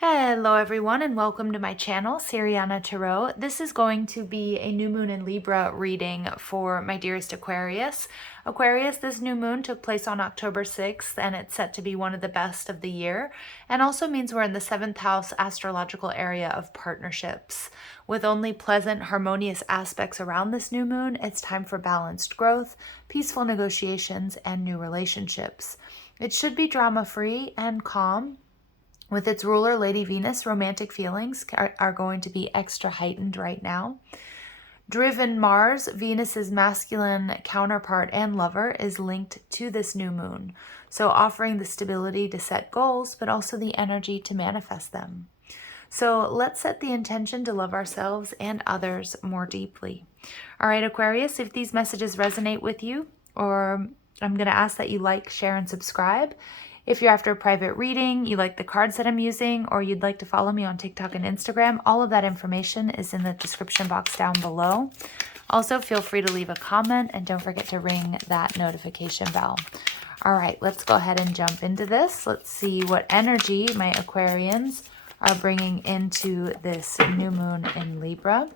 Hello everyone and welcome to my channel, Siriana Tarot. This is going to be a new moon in Libra reading for my dearest Aquarius. Aquarius, this new moon took place on October 6th and it's set to be one of the best of the year, and also means we're in the 7th house astrological area of partnerships. With only pleasant, harmonious aspects around this new moon, it's time for balanced growth, peaceful negotiations, and new relationships. It should be drama-free and calm. With its ruler, Lady Venus, romantic feelings are going to be extra heightened right now. Driven Mars, Venus's masculine counterpart and lover, is linked to this new moon, so offering the stability to set goals, but also the energy to manifest them. So let's set the intention to love ourselves and others more deeply. All right, Aquarius, if these messages resonate with you, or I'm going to ask that you like, share, and subscribe. If you're after a private reading, you like the cards that I'm using, or you'd like to follow me on TikTok and Instagram, all of that information is in the description box down below. Also, feel free to leave a comment and don't forget to ring that notification bell. All right, let's go ahead and jump into this. Let's see what energy my Aquarians are bringing into this new moon in Libra.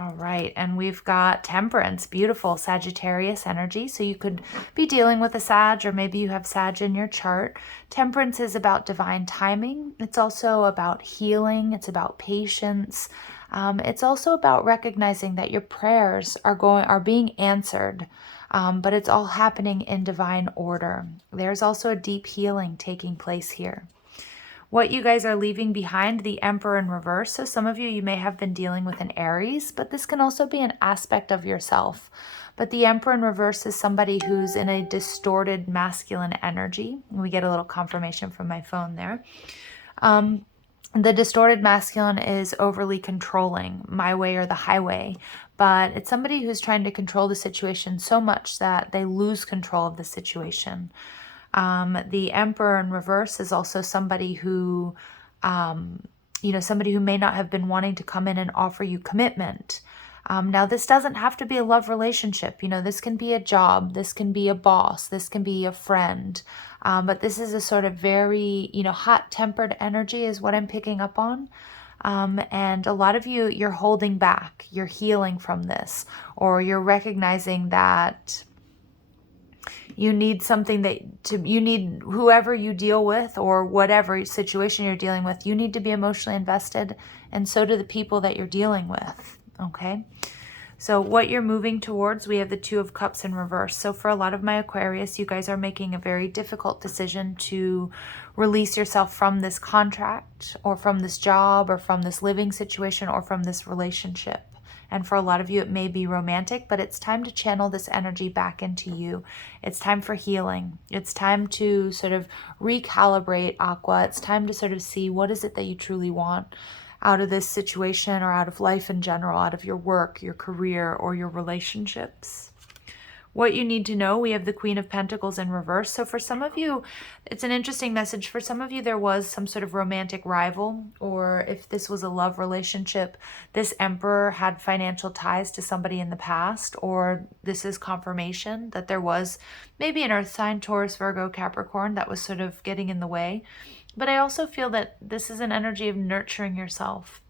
All right, and we've got Temperance, beautiful Sagittarius energy. So you could be dealing with a Sag, or maybe you have Sag in your chart. Temperance is about divine timing. It's also about healing. It's about patience. It's also about recognizing that your prayers are being answered, but it's all happening in divine order. There's also a deep healing taking place here. What you guys are leaving behind, the Emperor in reverse. So some of you may have been dealing with an Aries, but this can also be an aspect of yourself. But the Emperor in reverse is somebody who's in a distorted masculine energy. We get a little confirmation from my phone there. The distorted masculine is overly controlling, my way or the highway. But it's somebody who's trying to control the situation so much that they lose control of the situation. The Emperor in reverse is also somebody who, somebody who may not have been wanting to come in and offer you commitment. Now, this doesn't have to be a love relationship. This can be a job. This can be a boss. This can be a friend. But this is a sort of very, hot-tempered energy is what I'm picking up on. And a lot of you, you're holding back. You're healing from this, or you're recognizing that you need you need whoever you deal with, or whatever situation you're dealing with, you need to be emotionally invested, and so do the people that you're dealing with, okay? So what you're moving towards, we have the Two of Cups in reverse. So for a lot of my Aquarius, you guys are making a very difficult decision to release yourself from this contract, or from this job, or from this living situation, or from this relationship. And for a lot of you, it may be romantic, but it's time to channel this energy back into you. It's time for healing. It's time to sort of recalibrate, Aqua. It's time to sort of see what is it that you truly want out of this situation, or out of life in general, out of your work, your career, or your relationships. What you need to know, we have the Queen of Pentacles in reverse. So for some of you, it's an interesting message. For some of you, there was some sort of romantic rival, or if this was a love relationship, this Emperor had financial ties to somebody in the past, or this is confirmation that there was maybe an earth sign, Taurus, Virgo, Capricorn, that was sort of getting in the way. But I also feel that this is an energy of nurturing yourself.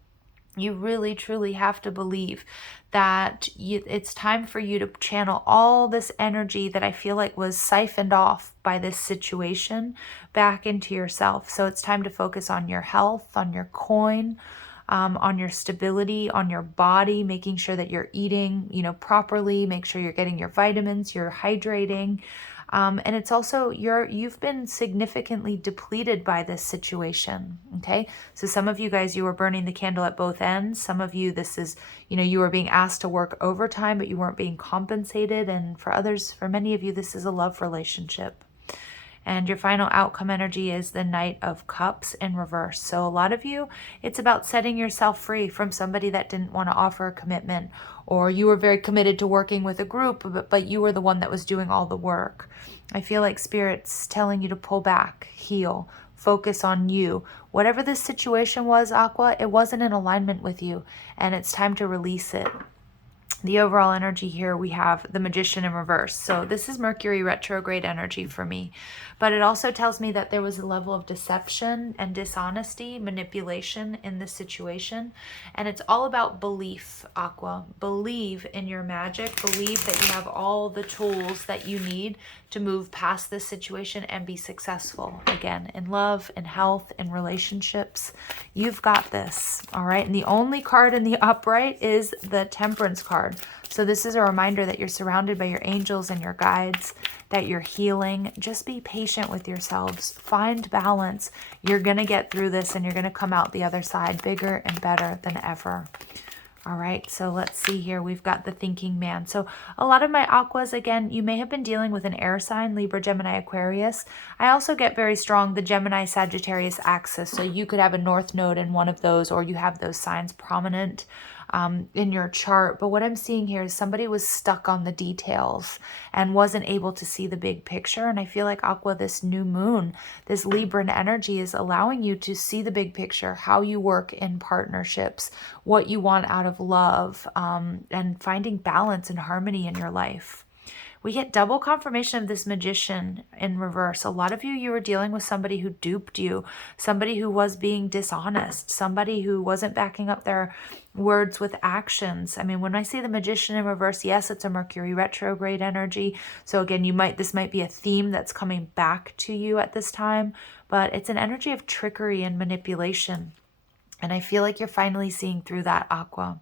You really, truly have to believe that it's time for you to channel all this energy that I feel like was siphoned off by this situation back into yourself. So it's time to focus on your health, on your coin, on your stability, on your body, making sure that you're eating, properly, make sure you're getting your vitamins, you're hydrating. And it's also you've been significantly depleted by this situation, okay? So some of you guys, you were burning the candle at both ends. Some of you, this is, you were being asked to work overtime, but you weren't being compensated. And for others, for many of you, this is a love relationship. And your final outcome energy is the Knight of Cups in reverse. So a lot of you, it's about setting yourself free from somebody that didn't want to offer a commitment, or you were very committed to working with a group, but you were the one that was doing all the work. I feel like Spirit's telling you to pull back, heal, focus on you. Whatever this situation was, Aqua, it wasn't in alignment with you, and it's time to release it. the overall energy here, we have the Magician in reverse. So this is Mercury retrograde energy for me. But it also tells me that there was a level of deception and dishonesty, manipulation in this situation. And it's all about belief, Aqua. Believe in your magic. Believe that you have all the tools that you need to move past this situation and be successful again in love, in health, in relationships. You've got this, all right? And the only card in the upright is the Temperance card. So this is a reminder that you're surrounded by your angels and your guides, that you're healing. Just be patient with yourselves. Find balance. You're going to get through this and you're going to come out the other side bigger and better than ever. All right, so let's see here. We've got the thinking man. So a lot of my aquas, again, you may have been dealing with an air sign, Libra, Gemini, Aquarius. I also get very strong the Gemini, Sagittarius axis. So you could have a north node in one of those, or you have those signs prominent in your chart. But what I'm seeing here is somebody was stuck on the details and wasn't able to see the big picture. And I feel like, Aqua, this new moon, this Libran energy is allowing you to see the big picture, how you work in partnerships, what you want out of love, and finding balance and harmony in your life. We get double confirmation of this Magician in reverse. A lot of you were dealing with somebody who duped you, somebody who was being dishonest, somebody who wasn't backing up their words with actions. I mean, when I see the Magician in reverse, yes, it's a Mercury retrograde energy. So again, this might be a theme that's coming back to you at this time, but it's an energy of trickery and manipulation. And I feel like you're finally seeing through that, Aqua.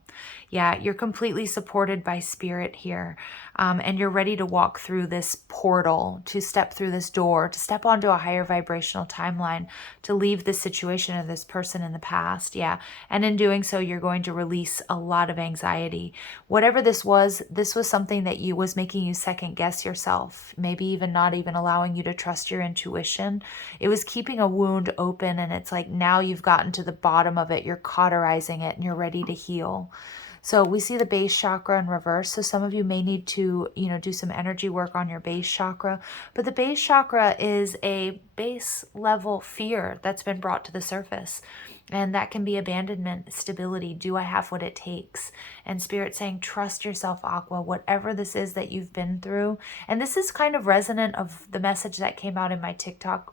Yeah, you're completely supported by spirit here. And you're ready to walk through this portal, to step through this door, to step onto a higher vibrational timeline, to leave this situation of this person in the past. Yeah. And in doing so, you're going to release a lot of anxiety. Whatever this was something that was making you second guess yourself, maybe even not even allowing you to trust your intuition. It was keeping a wound open, and it's like now you've gotten to the bottom of it, you're cauterizing it, and you're ready to heal. So we see the base chakra in reverse. So some of you may need to, do some energy work on your base chakra. But the base chakra is a base level fear that's been brought to the surface. And that can be abandonment, stability. Do I have what it takes? And Spirit saying, trust yourself, Aqua, whatever this is that you've been through. And this is kind of resonant of the message that came out in my TikTok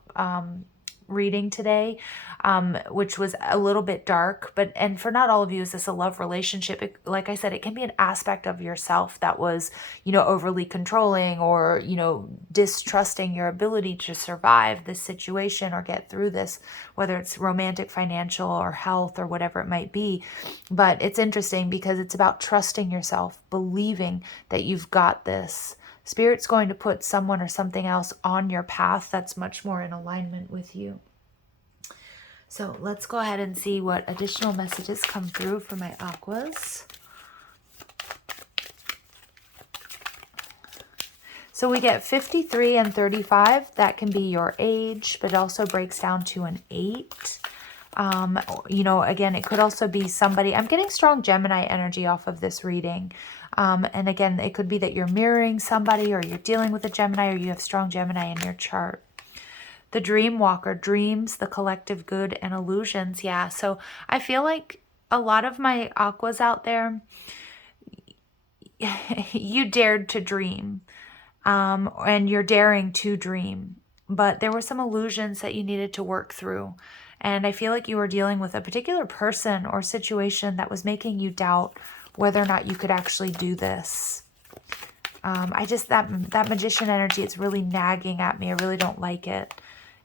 reading today, which was a little bit dark, and for not all of you is this a love relationship. Like I said, it can be an aspect of yourself that was, overly controlling or, distrusting your ability to survive this situation or get through this, whether it's romantic, financial, or health, or whatever it might be. But it's interesting because it's about trusting yourself, believing that you've got this. Spirit's going to put someone or something else on your path that's much more in alignment with you. So let's go ahead and see what additional messages come through for my aquas. So we get 53 and 35. That can be your age, but it also breaks down to an 8. Again, it could also be somebody. I'm getting strong Gemini energy off of this reading. And again, it could be that you're mirroring somebody, or you're dealing with a Gemini, or you have strong Gemini in your chart. The Dream Walker, dreams, the collective good, and illusions. Yeah, so I feel like a lot of my aquas out there, you dared to dream, and you're daring to dream. But there were some illusions that you needed to work through. And I feel like you were dealing with a particular person or situation that was making you doubt whether or not you could actually do this. That Magician energy, it's really nagging at me. I really don't like it.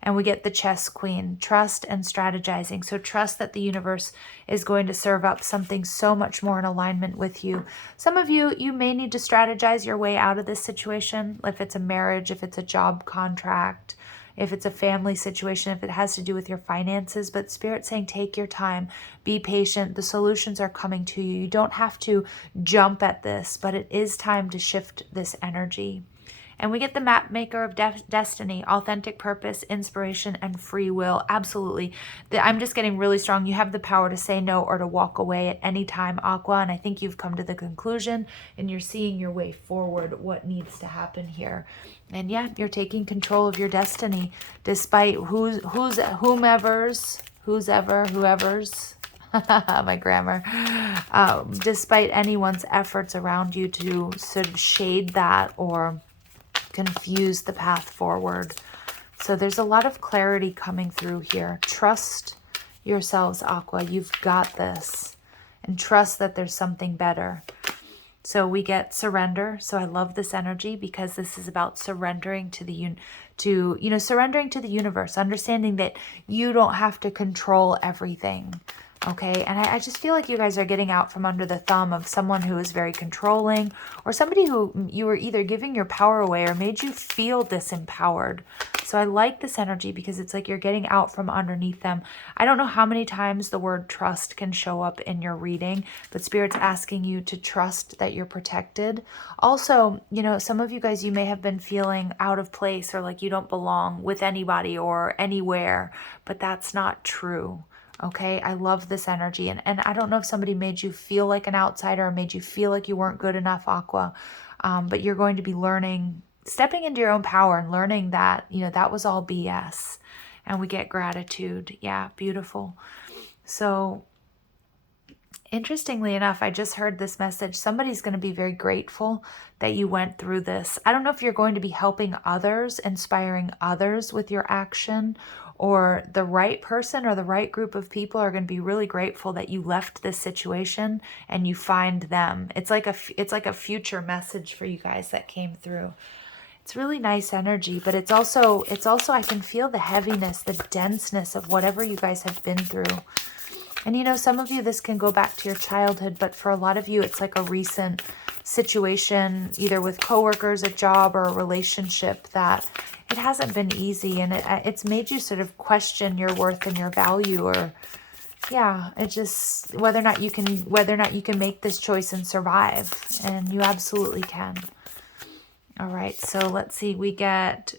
And we get the Chess Queen, trust and strategizing. So trust that the universe is going to serve up something so much more in alignment with you. Some of you may need to strategize your way out of this situation. If it's a marriage, if it's a job contract, if it's a family situation, if it has to do with your finances. But Spirit's saying, take your time, be patient. The solutions are coming to you. You don't have to jump at this, but it is time to shift this energy. And we get the map maker of destiny, authentic purpose, inspiration, and free will. Absolutely. I'm just getting really strong. You have the power to say no or to walk away at any time, Aqua. And I think you've come to the conclusion and you're seeing your way forward, what needs to happen here. And yeah, you're taking control of your destiny despite whoever's My grammar. Despite anyone's efforts around you to sort of shade that or confuse the path forward. So there's a lot of clarity coming through here. Trust yourselves, Aqua. You've got this. And trust that there's something better. So we get surrender. So I love this energy because this is about surrendering to the surrendering to the universe, understanding that you don't have to control everything. Okay, and I just feel like you guys are getting out from under the thumb of someone who is very controlling, or somebody who you were either giving your power away or made you feel disempowered. So I like this energy because it's like you're getting out from underneath them. I don't know how many times the word trust can show up in your reading, but Spirit's asking you to trust that you're protected. Also, you know, some of you guys, you may have been feeling out of place or like you don't belong with anybody or anywhere, but that's not true. Okay, I love this energy. And I don't know if somebody made you feel like an outsider or made you feel like you weren't good enough, Aqua, but you're going to be learning, stepping into your own power and learning that, you know, that was all BS. And we get gratitude. Yeah, beautiful. So interestingly enough, I just heard this message. Somebody's going to be very grateful that you went through this. I don't know if you're going to be helping others, inspiring others with your action, or the right person or the right group of people are going to be really grateful that you left this situation and you find them. It's like a future message for you guys that came through. It's really nice energy, but it's also I can feel the heaviness, the denseness of whatever you guys have been through. And you know, some of you, this can go back to your childhood, but for a lot of you, it's like a recent situation, either with coworkers, a job, or a relationship that it hasn't been easy, and it's made you sort of question your worth and your value, or yeah, it just whether or not you can make this choice and survive, and you absolutely can. All right, so let's see, we get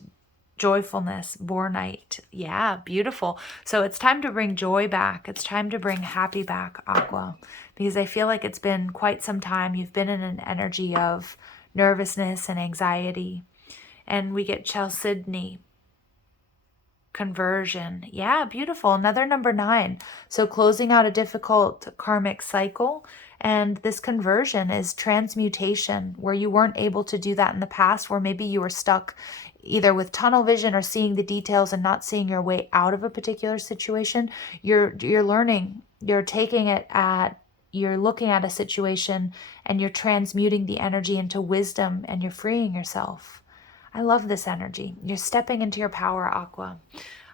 joyfulness, Bornite. Yeah, beautiful. So it's time to bring joy back. It's time to bring happy back, Aqua, because I feel like it's been quite some time. You've been in an energy of nervousness and anxiety. And we get Chalcedony, conversion. Yeah, beautiful. Another number 9. So closing out a difficult karmic cycle. And this conversion is transmutation, where you weren't able to do that in the past, where maybe you were stuck either with tunnel vision or seeing the details and not seeing your way out of a particular situation. You're learning, you're taking it at, you're looking at a situation and you're transmuting the energy into wisdom and you're freeing yourself. I love this energy. You're stepping into your power, Aqua.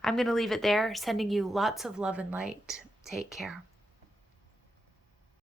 I'm going to leave it there, sending you lots of love and light. Take care.